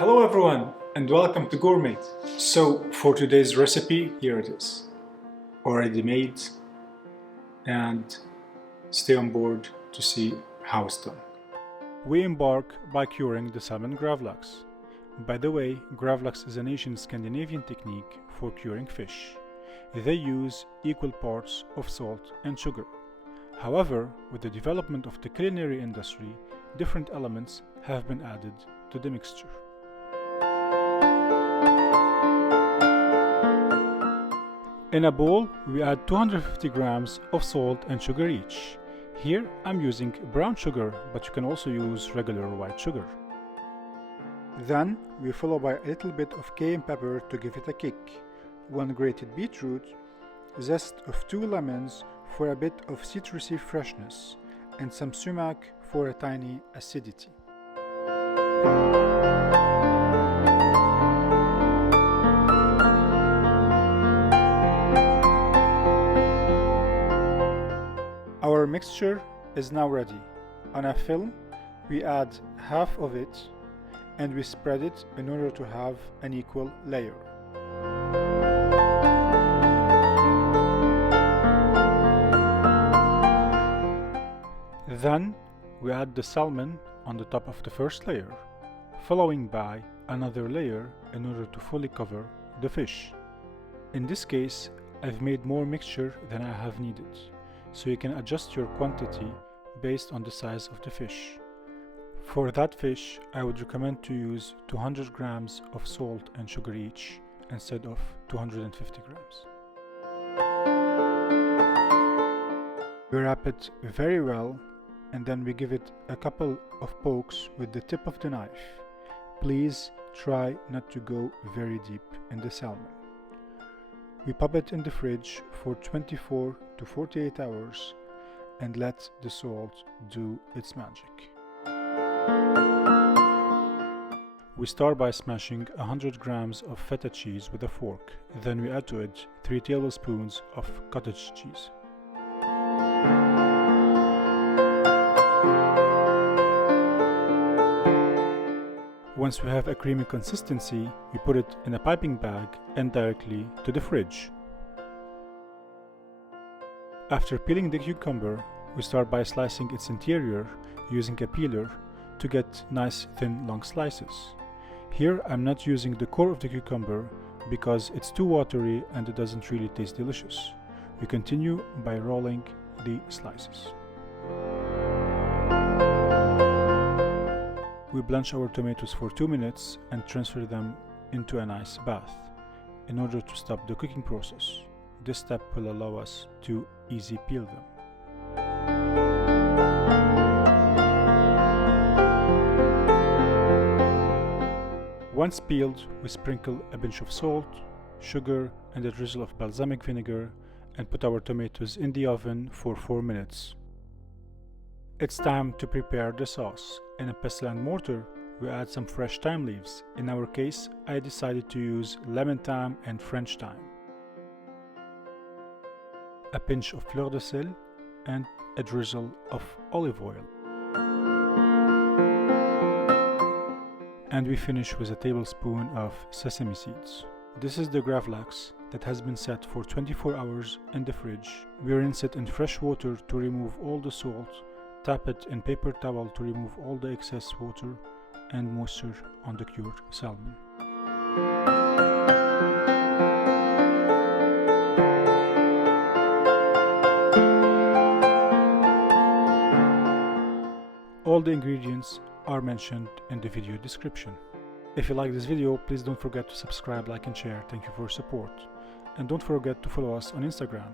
Hello everyone and welcome to GourMade. So for today's recipe, here it is. Already made, and stay on board to see how it's done. We embark by curing the salmon Gravlax. By the way, Gravlax is an ancient Scandinavian technique for curing fish. They use equal parts of salt and sugar. However, with the development of the culinary industry, different elements have been added to the mixture. In a bowl, we add 250 grams of salt and sugar each. Here I'm using brown sugar, but you can also use regular white sugar. Then we follow by a little bit of cayenne pepper to give it a kick, 1 grated beetroot, zest of 2 lemons for a bit of citrusy freshness, and some sumac for a tiny acidity. Our mixture is now ready. On a film, we add half of it and we spread it in order to have an equal layer. Then we add the salmon on the top of the first layer, following by another layer in order to fully cover the fish. In this case, I've made more mixture than I have needed, so you can adjust your quantity based on the size of the fish. For that fish, I would recommend to use 200 grams of salt and sugar each instead of 250 grams. We wrap it very well and then we give it a couple of pokes with the tip of the knife. Please try not to go very deep in the salmon. We pop it in the fridge for 24 to 48 hours and let the salt do its magic. We start by smashing 100 grams of Fetta cheese with a fork. Then we add to it 3 tablespoons of cottage cheese. Once we have a creamy consistency, we put it in a piping bag and directly to the fridge. After peeling the cucumber, we start by slicing its interior using a peeler to get nice thin long slices. Here I'm not using the core of the cucumber because it's too watery and it doesn't really taste delicious. We continue by rolling the slices. We blanch our tomatoes for 2 minutes and transfer them into an ice bath in order to stop the cooking process. This step will allow us to easy peel them. Once peeled, we sprinkle a pinch of salt, sugar and a drizzle of balsamic vinegar and put our tomatoes in the oven for 4 minutes. It's time to prepare the sauce. In a pestle and mortar, we add some fresh thyme leaves. In our case, I decided to use lemon thyme and French thyme, a pinch of Fleur de Sel and a drizzle of olive oil. And we finish with a tablespoon of sesame seeds. This is the Gravlax that has been set for 24 hours in the fridge. We rinse it in fresh water to remove all the salt, tap it in paper towel to remove all the excess water and moisture on the cured salmon. All the ingredients are mentioned in the video description. If you like this video, please don't forget to subscribe, like and share. Thank you for your support. And don't forget to follow us on Instagram.